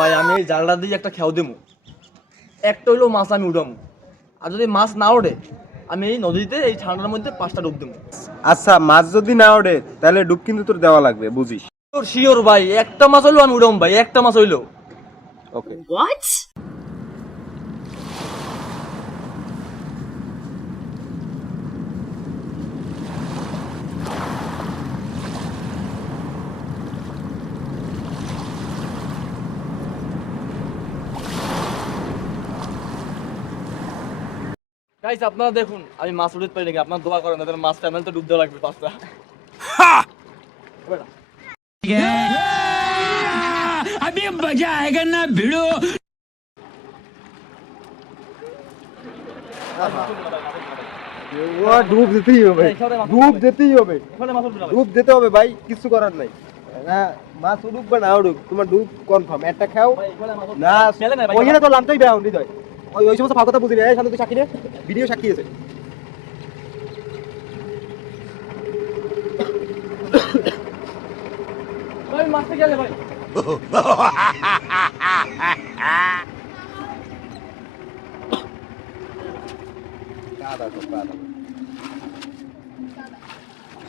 ভাই আমি এই জালটা দিয়ে একটা খেয়াও দেবো, একটা হইলো মাছ আমি উঠামো, আর যদি মাছ না ওঠে আমি এই নদীতে এই ঠান্ডার মধ্যে 5টা ডুব দেবো। আচ্ছা মাছ যদি না ওঠে তাহলে ডুব কিন্তু তোর দেওয়া লাগবে, বুঝিস? তোর শিওর ভাই, একটা মাছ হইলো আমি উঠাম ভাই, একটা মাছ হইলো। ওকে। What? গাইস আপনারা দেখুন আমি মাছ উঠাতে পারি নাকি, আপনার দোয়া করেন তাদের মাছ ফ্যামিলি তো ডুব দেওয়া লাগবে 5টা। अभी मजा आएगा ना भिड़ो। ডুব দিতেই হবে, ডুব দিতেই হবে, এখানে মাছ উঠবে না ভাই। ডুব দিতে হবে ভাই, কিছু করার নাই। হ্যাঁ মাছ উঠুক বা না উঠুক তোমার ডুব কনফার্ম। একটা খাও ভাই, এখানে মাছ উঠবে না, মেলে না ভাই। ওইখানে তো লামটাই বেয়া হৃদয়, ওই সমস্ত ফাঁক কথা বুঝি না। এই সামনে তুই সাক্ষী নে, ভিডিও সাক্ষী আছে। ভাই মাছটা গেলে ভাই।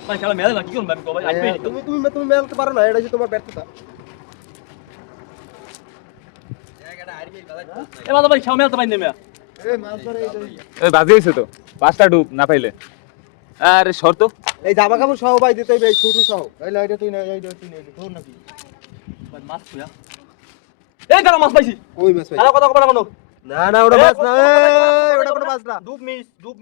ভাই খেলা মেলে না, কি করুন ভাই আমি ভাই আসবেই না। তুমি তুমি তুমি মেলতে পারো না, এটা যে তোমার ব্যর্থতা। এ মাথা ভাই খেলা মেলতে পাই না মেয়া। এই বাজে হইছে তো 5টা ডুব না পাইলে। আরে শর্ত এই জামা কাপড় সহ ভাই দিতে হবে, এই ছোট সহ। এই লাইটা তুই না, এইটা তুই না, তোর নাকি? ভাই মাছ খুয়া। এই দাঁড়া মাছ পাইছি। ওই মাছ ভাই। আরে কথা কবা না কোনো। না না ওটা মাছ না, এই ওটা কোনো মাছ না। ডুব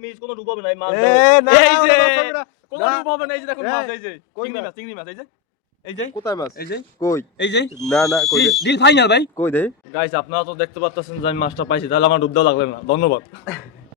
মিস কোনো ডুব হবে না এই মাছ। এ না এই যে ওটা মাছ হবে না। কোনো না। ডুব হবে না, এই যে দেখুন এ, মাছ, এই যে কই চিংড়ি মাছ? মাছ এই যে এই যে কোথায় মাছ? এই যে কই? এই যে না না কই দে, ডিল ফাইনাল ভাই। কই দে? গাইস আপনারা তো দেখতে পাচ্ছেন যে আমি মাছটা পাইছি, তাহলে আমার ডুব দেওয়া লাগবে না। ধন্যবাদ।